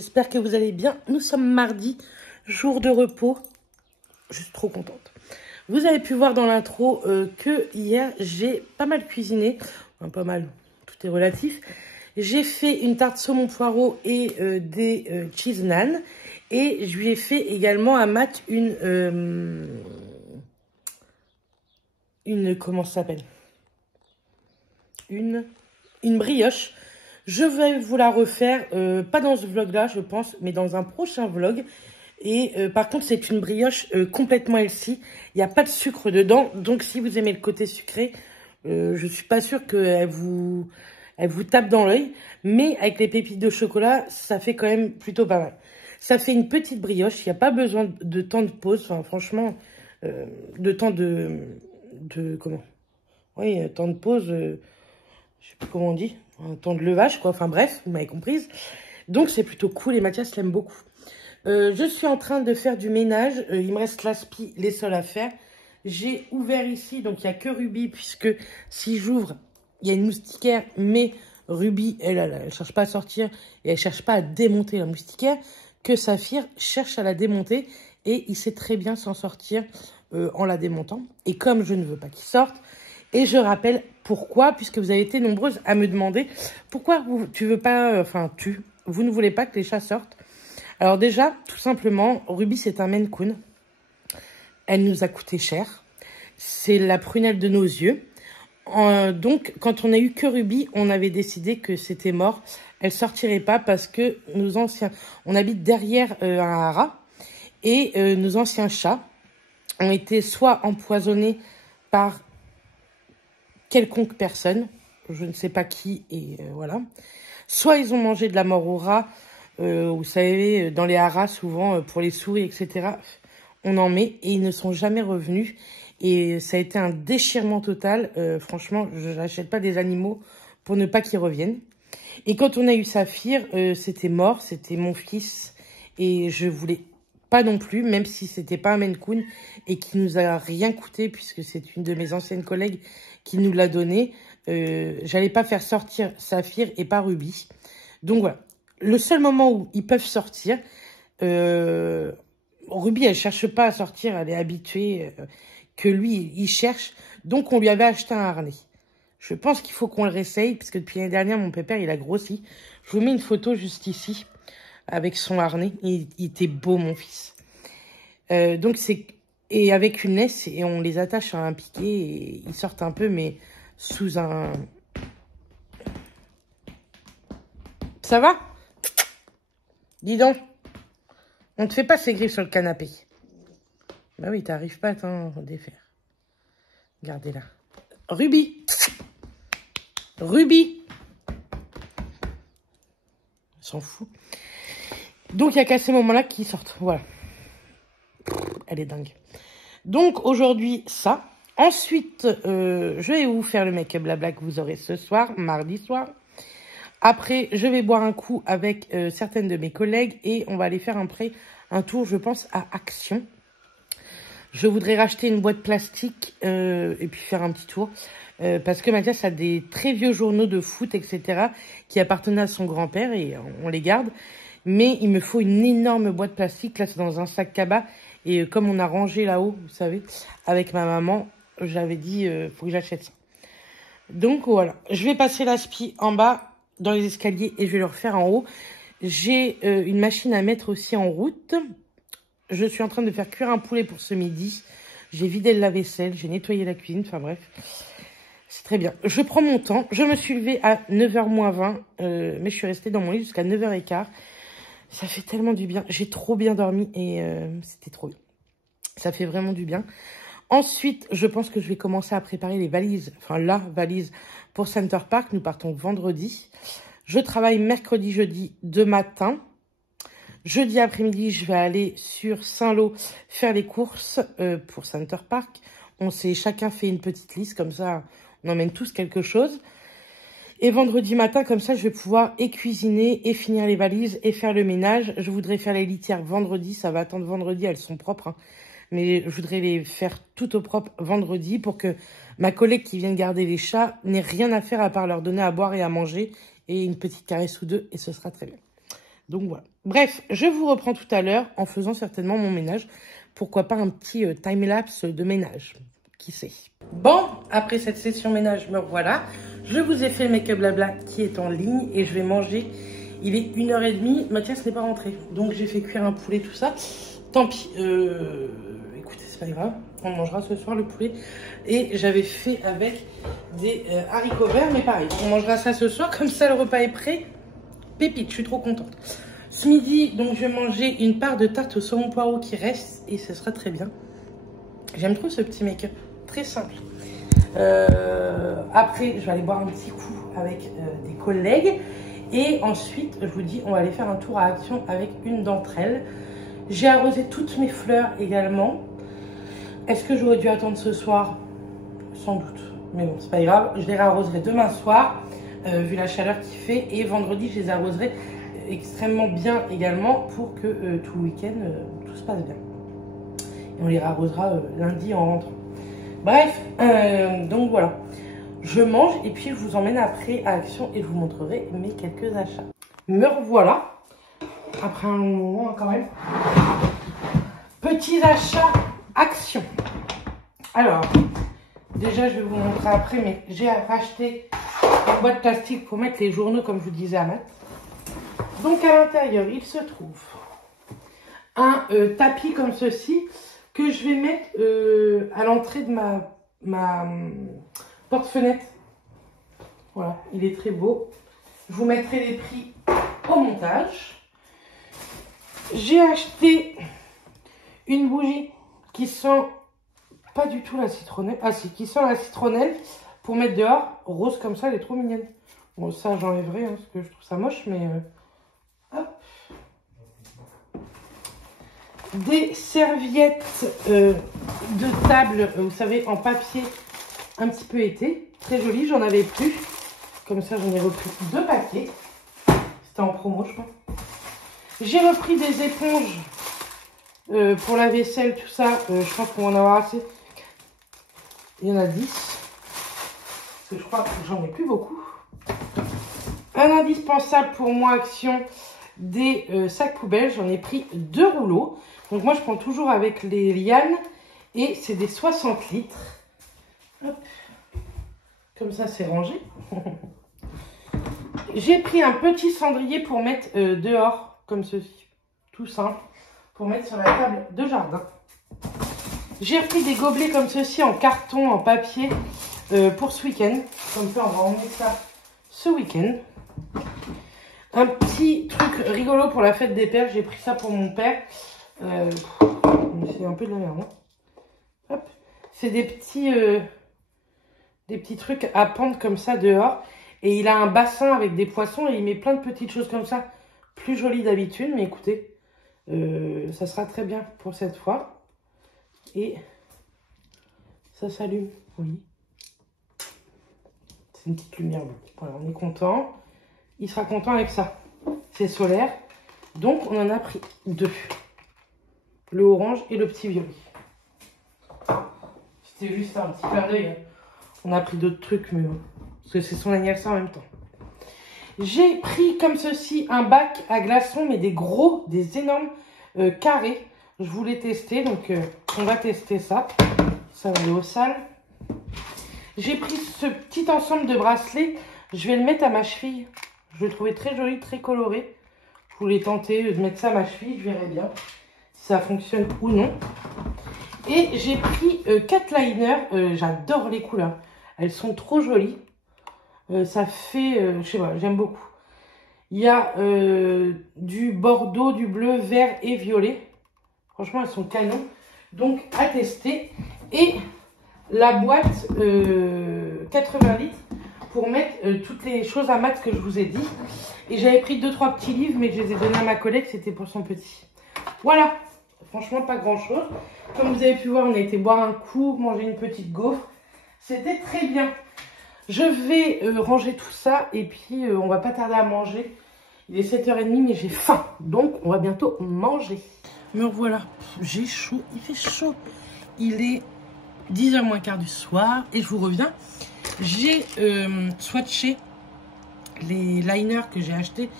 j'espère que vous allez bien. Nous sommes mardi, jour de repos. Je suis trop contente. Vous avez pu voir dans l'intro que hier, j'ai pas mal cuisiné. Enfin, pas mal, tout est relatif. J'ai fait une tarte saumon poireau et des cheese naan. Et je lui ai fait également à Matt comment ça s'appelle? Une brioche. Je vais vous la refaire, pas dans ce vlog-là, je pense, mais dans un prochain vlog. Et par contre, c'est une brioche complètement healthy. Il n'y a pas de sucre dedans. Donc, si vous aimez le côté sucré, je suis pas sûre qu'elle vous tape dans l'œil. Mais avec les pépites de chocolat, ça fait quand même plutôt pas mal. Ça fait une petite brioche. Il n'y a pas besoin de temps de pause. Enfin, franchement, de temps comment? Oui, temps de pause, je sais plus comment on dit. Un temps de levage, quoi. Enfin, bref, vous m'avez comprise. Donc, c'est plutôt cool et Mathias l'aime beaucoup. Je suis en train de faire du ménage. Il me reste l'aspi, les sols à faire. J'ai ouvert ici, donc il n'y a que Ruby, puisque si j'ouvre, il y a une moustiquaire, mais Ruby, elle cherche pas à sortir et elle cherche pas à démonter la moustiquaire, que Saphir cherche à la démonter et il sait très bien s'en sortir en la démontant. Et comme je ne veux pas qu'il sorte, et je rappelle pourquoi, puisque vous avez été nombreuses à me demander pourquoi vous ne voulez pas que les chats sortent. Alors déjà, tout simplement, Ruby, c'est un Maine Coon. Elle nous a coûté cher. C'est la prunelle de nos yeux. Donc, quand on a eu que Ruby, on avait décidé que c'était mort. Elle sortirait pas parce que nos anciens... On habite derrière un haras. Et nos anciens chats ont été soit empoisonnés par quelconque personne. Je ne sais pas qui, et voilà. Soit ils ont mangé de la mort au rat. Vous savez, dans les haras, souvent, pour les souris, etc., on en met et ils ne sont jamais revenus. Et ça a été un déchirement total. Franchement, je n'achète pas des animaux pour ne pas qu'ils reviennent. Et quand on a eu Saphir, c'était mort, c'était mon fils. Et je voulais pas non plus, même si c'était pas un Maine Coon et qui nous a rien coûté, puisque c'est une de mes anciennes collègues qui nous l'a donné. J'allais pas faire sortir Saphir et pas Ruby. Donc voilà. Le seul moment où ils peuvent sortir, Ruby, elle cherche pas à sortir, elle est habituée que lui, il cherche. Donc, on lui avait acheté un harnais. Je pense qu'il faut qu'on le réessaye, parce que depuis l'année dernière, mon pépère, il a grossi. Je vous mets une photo juste ici, avec son harnais. Il était beau, mon fils. Donc, c'est... Et avec une laisse, et on les attache à un piquet, et ils sortent un peu, mais sous un... Ça va? Dis donc, on te fait pas ces griffes sur le canapé. Bah oui, t'arrives pas à t'en défaire. Regardez-la. Ruby. Ruby. On s'en fout. Donc, il n'y a qu'à ces moments-là qu'ils sortent. Voilà. Elle est dingue. Donc, aujourd'hui, ça. Ensuite, je vais vous faire le make-up blabla que vous aurez ce soir, mardi soir. Après, je vais boire un coup avec certaines de mes collègues et on va aller faire un tour, je pense, à Action. Je voudrais racheter une boîte plastique et puis faire un petit tour. Parce que Mathias a des très vieux journaux de foot, etc. qui appartenaient à son grand-père et on les garde. Mais il me faut une énorme boîte plastique. Là, c'est dans un sac cabas. Et comme on a rangé là-haut, vous savez, avec ma maman, j'avais dit, faut que j'achète ça. Donc, voilà. Je vais passer l'aspi en bas dans les escaliers et je vais le refaire en haut. J'ai une machine à mettre aussi en route. Je suis en train de faire cuire un poulet pour ce midi. J'ai vidé le lave-vaisselle, j'ai nettoyé la cuisine, enfin bref. C'est très bien. Je prends mon temps. Je me suis levée à 9h moins 20, mais je suis restée dans mon lit jusqu'à 9h15. Ça fait tellement du bien. J'ai trop bien dormi et c'était trop bien. Ça fait vraiment du bien. Ensuite, je pense que je vais commencer à préparer les valises, enfin la valise pour Center Park. Nous partons vendredi. Je travaille mercredi, jeudi de matin. Jeudi après-midi, je vais aller sur Saint-Lô faire les courses pour Center Park. On s'est chacun fait une petite liste, comme ça on emmène tous quelque chose. Et vendredi matin, comme ça, je vais pouvoir et cuisiner, et finir les valises, et faire le ménage. Je voudrais faire les litières vendredi, ça va attendre vendredi, elles sont propres, hein. Mais je voudrais les faire tout au propre vendredi pour que ma collègue qui vient garder les chats n'ait rien à faire à part leur donner à boire et à manger, et une petite caresse ou deux, et ce sera très bien. Donc voilà. Bref, je vous reprends tout à l'heure en faisant certainement mon ménage. Pourquoi pas un petit time-lapse de ménage? Qui sait? Bon, après cette session ménage, me revoilà. Je vous ai fait le make-up blabla qui est en ligne et je vais manger. Il est 1h30. Mathias n'est pas rentré. Donc j'ai fait cuire un poulet, tout ça. Tant pis. Écoutez, c'est pas grave. On mangera ce soir le poulet. Et j'avais fait avec des haricots verts, mais pareil. On mangera ça ce soir. Comme ça, le repas est prêt. Pépite, je suis trop contente. Ce midi, donc je vais manger une part de tarte au saumon poireau qui reste et ce sera très bien. J'aime trop ce petit make-up, très simple. Après, je vais aller boire un petit coup avec des collègues et ensuite, je vous dis, on va aller faire un tour à Action avec une d'entre elles. J'ai arrosé toutes mes fleurs également. Est-ce que j'aurais dû attendre ce soir? Sans doute, mais bon, c'est pas grave. Je les réarroserai demain soir. Vu la chaleur qu'il fait, et vendredi je les arroserai extrêmement bien également pour que tout le week-end tout se passe bien, et on les arrosera lundi en rentrant. Bref, donc voilà, je mange et puis je vous emmène après à Action et je vous montrerai mes quelques achats. Me revoilà après un long moment quand même. Petits achats Action. Alors déjà je vais vous montrer après, mais j'ai racheté une boîte plastique pour mettre les journaux comme je vous disais à Matt. Donc à l'intérieur il se trouve un tapis comme ceci que je vais mettre à l'entrée de ma porte-fenêtre. Voilà, il est très beau. Je vous mettrai les prix au montage. J'ai acheté une bougie qui sent pas du tout la citronnelle. Ah si, qui sent la citronnelle. Pour mettre dehors, rose comme ça, elle est trop mignonne. Bon, ça j'enlèverai, hein, parce que je trouve ça moche, mais... hop. Des serviettes de table, vous savez, en papier, un petit peu été. Très joli, j'en avais plus. Comme ça, j'en ai repris 2 paquets. C'était en promo, je crois. J'ai repris des éponges pour la vaisselle, tout ça. Je pense qu'on va en avoir assez. Il y en a 10. Je crois que j'en ai plus beaucoup. Un indispensable pour moi, Action, des sacs poubelles. J'en ai pris 2 rouleaux. Donc moi, je prends toujours avec les lianes. Et c'est des 60 litres. Hop. Comme ça, c'est rangé. J'ai pris un petit cendrier pour mettre dehors, comme ceci. Tout simple. Pour mettre sur la table de jardin. J'ai repris des gobelets comme ceci en carton, en papier. Pour ce week-end, comme ça on va emmener ça ce week-end. Un petit truc rigolo pour la fête des pères, j'ai pris ça pour mon père. C'est un peu de la merde. Hein. C'est des petits trucs à pendre comme ça dehors. Et il a un bassin avec des poissons et il met plein de petites choses comme ça. Plus jolies d'habitude, mais écoutez, ça sera très bien pour cette fois. Et ça s'allume, oui. C'est une petite lumière bleue. Voilà, on est content. Il sera content avec ça. C'est solaire. Donc, on en a pris 2. Le orange et le petit violet. C'était juste un petit clin d'œil. On a pris d'autres trucs, mais parce que c'est son anniversaire en même temps. J'ai pris comme ceci un bac à glaçons, mais des énormes carrés. Je voulais tester, donc on va tester ça. Ça va aller au sale. J'ai pris ce petit ensemble de bracelets. Je vais le mettre à ma cheville. Je le trouvais très joli, très coloré. Je voulais tenter de mettre ça à ma cheville. Je verrai bien si ça fonctionne ou non. Et j'ai pris 4 liners. J'adore les couleurs. Elles sont trop jolies. Ça fait, je sais pas, j'aime beaucoup. Il y a du bordeaux, du bleu, vert et violet. Franchement, elles sont canons. Donc, à tester. Et la boîte 80 litres pour mettre toutes les choses à mat que je vous ai dit. Et j'avais pris 2-3 petits livres, mais je les ai donnés à ma collègue. C'était pour son petit. Voilà. Franchement, pas grand-chose. Comme vous avez pu voir, on a été boire un coup, manger une petite gaufre. C'était très bien. Je vais ranger tout ça et puis on va pas tarder à manger. Il est 7h30 mais j'ai faim. Donc on va bientôt manger. Me revoilà. J'ai chaud. Il fait chaud. Il est 10h moins quart du soir et je vous reviens. J'ai swatché les liners que j'ai achetés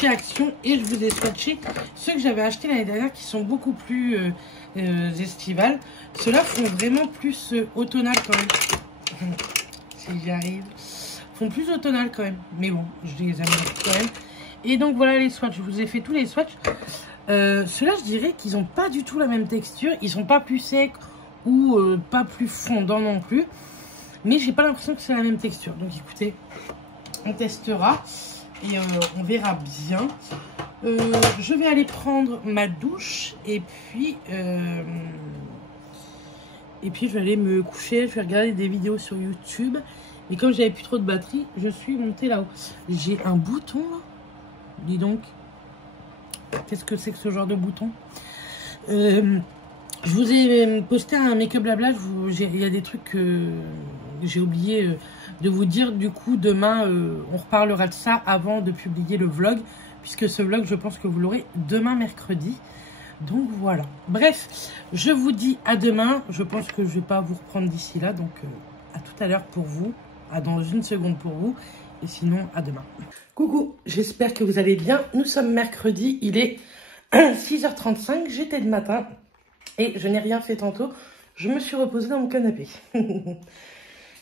chez Action et je vous ai swatché ceux que j'avais achetés l'année dernière qui sont beaucoup plus estivales. Ceux-là font vraiment plus automnal quand même. Si j'y arrive. Font plus automnal quand même. Mais bon, je les aime quand même. Et donc voilà les swatchs. Je vous ai fait tous les swatchs. Ceux-là, je dirais qu'ils n'ont pas du tout la même texture. Ils sont pas plus secs ou pas plus fondants non plus. Mais j'ai pas l'impression que c'est la même texture. Donc écoutez, on testera et on verra bien. Je vais aller prendre ma douche et puis je vais aller me coucher. Je vais regarder des vidéos sur YouTube. Et comme j'avais plus trop de batterie, je suis montée là-haut. J'ai un bouton là. Dis donc. Qu'est-ce que c'est que ce genre de bouton? Je vous ai posté un make-up blabla. Il y a des trucs que j'ai oublié de vous dire. Du coup, demain, on reparlera de ça avant de publier le vlog. Puisque ce vlog, je pense que vous l'aurez demain mercredi. Donc voilà. Bref, je vous dis à demain. Je pense que je ne vais pas vous reprendre d'ici là. Donc à tout à l'heure pour vous. À dans une seconde pour vous. Et sinon, à demain. Coucou, j'espère que vous allez bien. Nous sommes mercredi. Il est 6h35. J'étais le matin. Et je n'ai rien fait tantôt. Je me suis reposée dans mon canapé.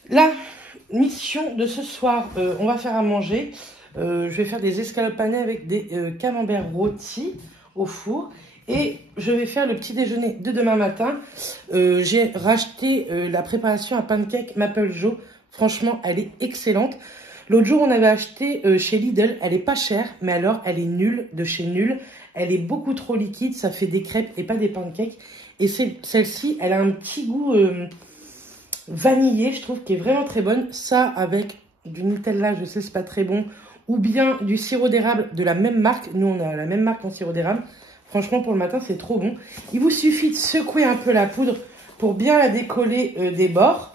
La mission de ce soir, on va faire à manger. Je vais faire des escalopes panées avec des camemberts rôtis au four. Et je vais faire le petit déjeuner de demain matin. J'ai racheté la préparation à pancake Maple Joe. Franchement, elle est excellente. L'autre jour, on avait acheté chez Lidl. Elle est pas chère, mais alors, elle est nulle de chez nulle. Elle est beaucoup trop liquide. Ça fait des crêpes et pas des pancakes. Et celle-ci, elle a un petit goût vanillé, je trouve, qui est vraiment très bonne. Ça, avec du Nutella, je sais, c'est pas très bon. Ou bien du sirop d'érable de la même marque. Nous, on a la même marque en sirop d'érable. Franchement, pour le matin, c'est trop bon. Il vous suffit de secouer un peu la poudre pour bien la décoller des bords.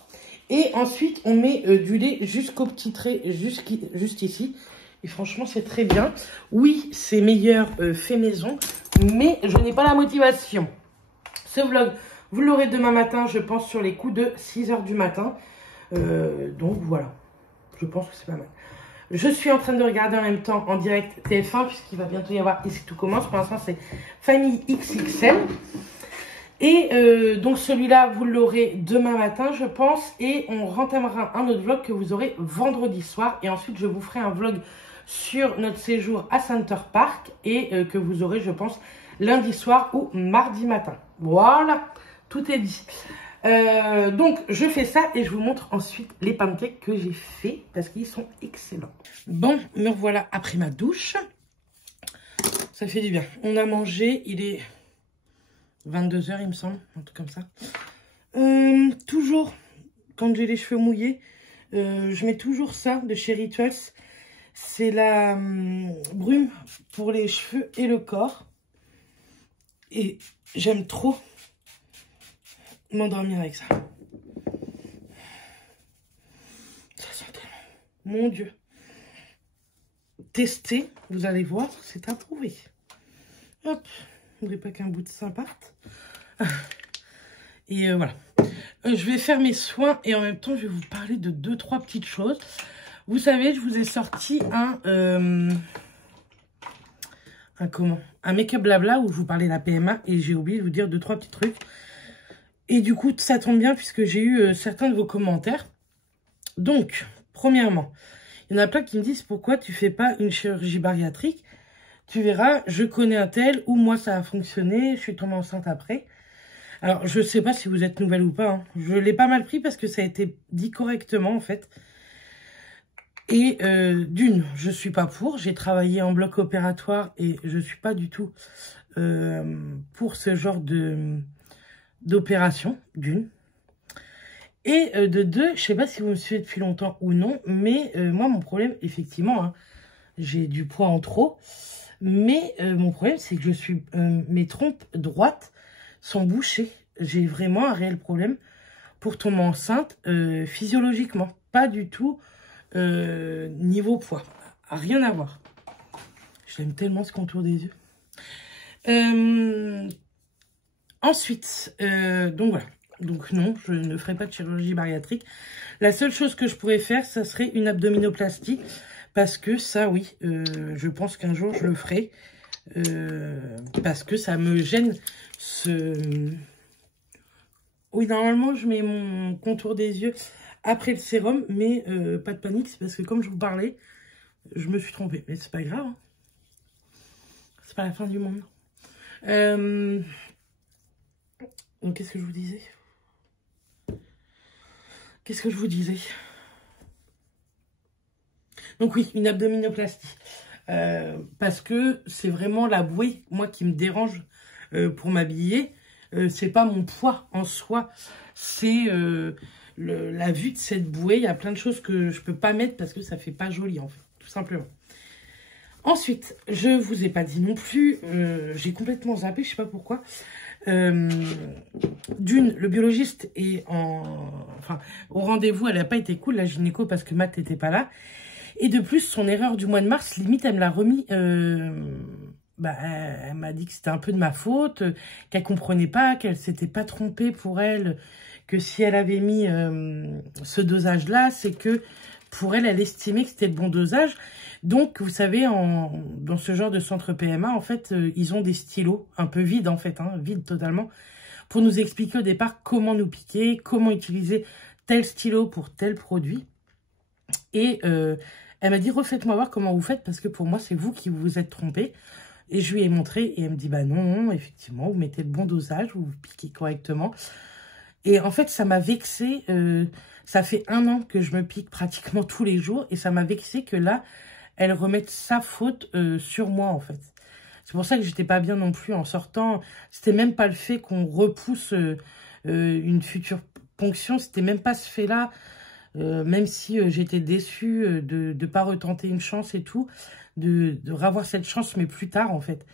Et ensuite, on met du lait jusqu'au petit trait, juste ici. Et franchement, c'est très bien. Oui, c'est meilleur fait maison, mais je n'ai pas la motivation. Ce vlog, vous l'aurez demain matin, je pense, sur les coups de 6 h du matin. Donc voilà, je pense que c'est pas mal. Je suis en train de regarder en même temps en direct TF1, puisqu'il va bientôt y avoir Ici tout commence. Pour l'instant, c'est Famille XXL. Et donc celui-là, vous l'aurez demain matin, je pense. Et on rentamera un autre vlog que vous aurez vendredi soir. Et ensuite, je vous ferai un vlog sur notre séjour à Center Park. Et que vous aurez, je pense, lundi soir ou mardi matin. Voilà, tout est dit. Donc, je fais ça et je vous montre ensuite les pancakes que j'ai fait parce qu'ils sont excellents. Bon, me revoilà après ma douche. Ça fait du bien. On a mangé, il est 22 h, il me semble, un truc comme ça. Toujours, quand j'ai les cheveux mouillés, je mets toujours ça de chez Rituals. C'est la brume pour les cheveux et le corps. Et j'aime trop m'endormir avec ça. Ça sent tellement. Mon Dieu. Testez, vous allez voir, c'est approuvé. Hop. Je ne voudrais pas qu'un bout de sein parte. Et voilà. Je vais faire mes soins et en même temps, je vais vous parler de 2-3 petites choses. Vous savez, je vous ai sorti un make-up blabla où je vous parlais de la PMA et j'ai oublié de vous dire 2-3 petits trucs. Et du coup, ça tombe bien puisque j'ai eu certains de vos commentaires. Donc, premièrement, il y en a plein qui me disent pourquoi tu fais pas une chirurgie bariatrique. Tu verras, je connais un tel où moi ça a fonctionné, je suis tombée enceinte après. Alors, je sais pas si vous êtes nouvelle ou pas. Hein. Je l'ai pas mal pris parce que ça a été dit correctement en fait. Et d'une, je suis pas pour. J'ai travaillé en bloc opératoire et je suis pas du tout pour ce genre d'opération, d'une. Et de deux, je sais pas si vous me suivez depuis longtemps ou non, mais moi mon problème, effectivement, hein, j'ai du poids en trop. Mais mon problème, c'est que mes trompes droites sont bouchées. J'ai vraiment un réel problème pour tomber enceinte physiologiquement. Pas du tout niveau poids. Rien à voir. J'aime tellement ce contour des yeux. Ensuite, donc voilà. Donc non, je ne ferai pas de chirurgie bariatrique. La seule chose que je pourrais faire, ça serait une abdominoplastie. Parce que ça, oui, je pense qu'un jour, je le ferai. Parce que ça me gêne Oui, normalement, je mets mon contour des yeux après le sérum, mais pas de panique, c'est parce que comme je vous parlais, je me suis trompée. Mais c'est pas grave, hein. C'est pas la fin du monde. Donc, qu'est-ce que je vous disais? Qu'est-ce que je vous disais? Donc oui, une abdominoplastie. Parce que c'est vraiment la bouée, moi, qui me dérange pour m'habiller. C'est pas mon poids en soi, c'est la vue de cette bouée. Il y a plein de choses que je peux pas mettre parce que ça fait pas joli, en fait, tout simplement. Ensuite, je vous ai pas dit non plus, j'ai complètement zappé, je sais pas pourquoi. D'une, le biologiste est au rendez-vous, elle n'a pas été cool, la gynéco, parce que Matt n'était pas là. Et de plus, son erreur du mois de mars, limite, elle me l'a remis. Elle m'a dit que c'était un peu de ma faute, qu'elle comprenait pas, qu'elle s'était pas trompée pour elle, que si elle avait mis ce dosage-là, c'est que pour elle, elle estimait que c'était le bon dosage. Donc, vous savez, dans ce genre de centre PMA, en fait, ils ont des stylos un peu vides, en fait, hein, vides totalement, pour nous expliquer au départ comment nous piquer, comment utiliser tel stylo pour tel produit. Et elle m'a dit, refaites-moi voir comment vous faites, parce que pour moi, c'est vous qui vous êtes trompé. Et je lui ai montré, et elle me dit, bah non, effectivement, vous mettez le bon dosage, vous vous piquez correctement. Et en fait, ça m'a vexée. Ça fait 1 an que je me pique pratiquement tous les jours, et ça m'a vexée que là, elle remette sa faute sur moi, en fait. C'est pour ça que j'étais pas bien non plus en sortant. C'était même pas le fait qu'on repousse une future ponction, c'était même pas ce fait-là. Même si j'étais déçue de ne pas retenter une chance et tout, de revoir cette chance, mais plus tard, en fait.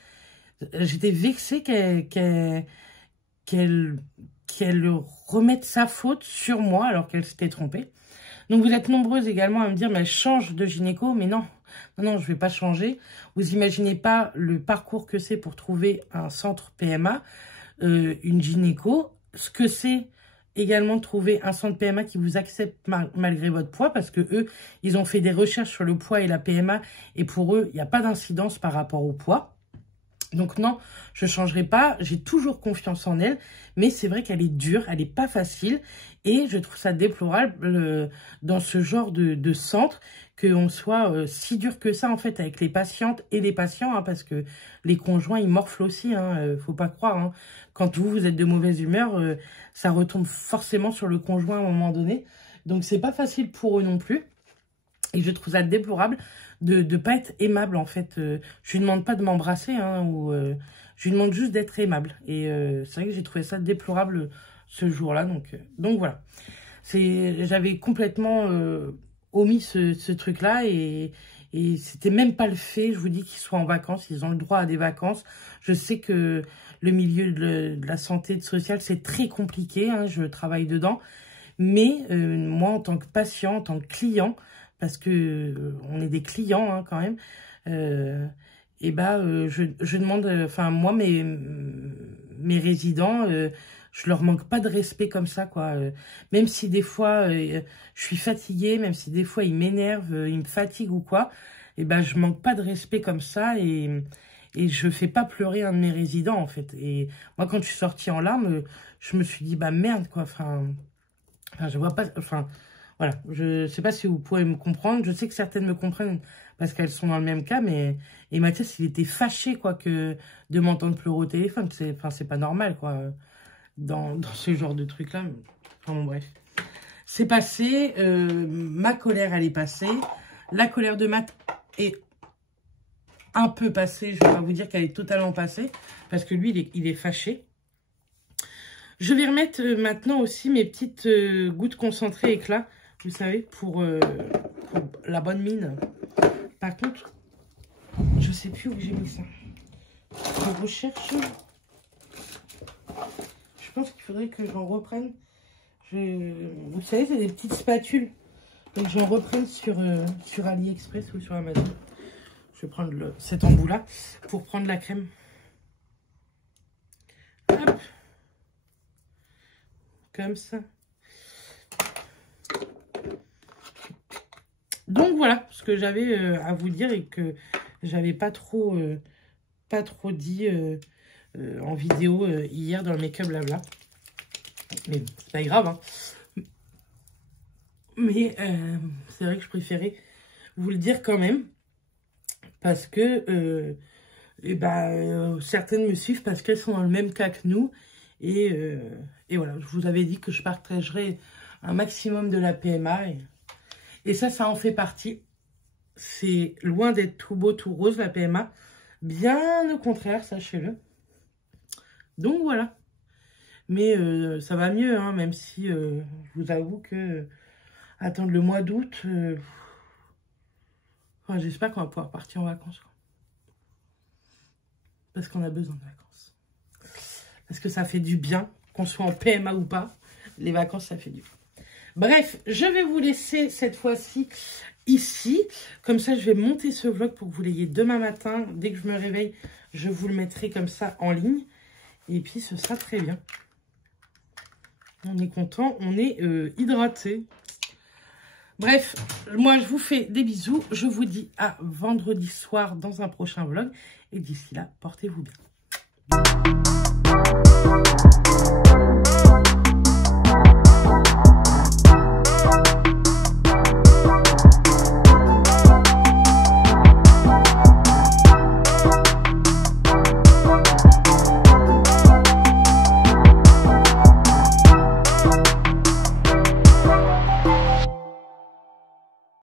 J'étais vexée qu'elle remette sa faute sur moi, alors qu'elle s'était trompée. Donc, vous êtes nombreuses également à me dire, mais elle change de gynéco, mais non. Non, je ne vais pas changer. Vous imaginez pas le parcours que c'est pour trouver un centre PMA, une gynéco, ce que c'est également trouver un centre PMA qui vous accepte malgré votre poids, parce que eux, ils ont fait des recherches sur le poids et la PMA, et pour eux, il n'y a pas d'incidence par rapport au poids. Donc non, je ne changerai pas, j'ai toujours confiance en elle, mais c'est vrai qu'elle est dure, elle n'est pas facile, et je trouve ça déplorable dans ce genre de centre, qu'on soit si dur que ça, en fait, avec les patientes et les patients, hein, parce que les conjoints, ils morflent aussi, hein, faut pas croire. Hein. Quand vous êtes de mauvaise humeur, ça retombe forcément sur le conjoint à un moment donné. Donc, c'est pas facile pour eux non plus. Et je trouve ça déplorable de ne pas être aimable, en fait. Je lui demande pas de m'embrasser, hein, je lui demande juste d'être aimable. Et c'est vrai que j'ai trouvé ça déplorable ce jour-là. Donc voilà. J'avais complètement omis ce truc-là et c'était même pas le fait, je vous dis, qu'ils soient en vacances. Ils ont le droit à des vacances. Je sais que le milieu de la santé et de social, c'est très compliqué. Hein, je travaille dedans. Mais moi, en tant que patient, en tant que client, parce que on est des clients hein, quand même, je demande, moi, mes résidents, je leur manque pas de respect comme ça, quoi. Même si des fois, je suis fatiguée, même si des fois, ils m'énervent, ils me fatiguent ou quoi, je manque pas de respect comme ça et je fais pas pleurer un de mes résidents, en fait. Et moi, quand je suis sortie en larmes, je me suis dit, bah merde, quoi, je vois pas, voilà, je sais pas si vous pouvez me comprendre. Je sais que certaines me comprennent parce qu'elles sont dans le même cas, et Mathias, il était fâché, quoi, de m'entendre pleurer au téléphone. C'est pas normal, quoi, dans ce genre de truc-là. Enfin, bon, bref. C'est passé, ma colère, elle est passée. La colère de Matt est un peu passée. Je vais pas vous dire qu'elle est totalement passée parce que lui, il est fâché. Je vais remettre maintenant aussi mes petites gouttes concentrées éclat, vous savez, pour la bonne mine. Par contre, je sais plus où j'ai mis ça. Je recherche. Je pense qu'il faudrait que j'en reprenne. Vous savez, c'est des petites spatules. Donc j'en reprenne sur AliExpress ou sur Amazon. Je vais prendre cet embout-là pour prendre la crème. Hop. Comme ça. Donc voilà ce que j'avais à vous dire et que j'avais pas trop dit en vidéo hier dans le make-up blabla. Mais bon, c'est pas grave, hein. Mais c'est vrai que je préférais vous le dire quand même. Parce que certaines me suivent parce qu'elles sont dans le même cas que nous. Et voilà, je vous avais dit que je partagerais un maximum de la PMA. Et ça en fait partie. C'est loin d'être tout beau, tout rose, la PMA. Bien au contraire, sachez-le. Donc voilà. Mais ça va mieux, hein, même si je vous avoue que attendre le mois d'août, enfin, j'espère qu'on va pouvoir partir en vacances, quoi. Parce qu'on a besoin de vacances. Parce que ça fait du bien, qu'on soit en PMA ou pas. Les vacances, ça fait du bien. Bref, je vais vous laisser cette fois-ci ici. Comme ça, je vais monter ce vlog pour que vous l'ayez demain matin. Dès que je me réveille, je vous le mettrai comme ça en ligne. Et puis, ce sera très bien. On est content, on est hydraté. Bref, moi, je vous fais des bisous. Je vous dis à vendredi soir dans un prochain vlog. Et d'ici là, portez-vous bien.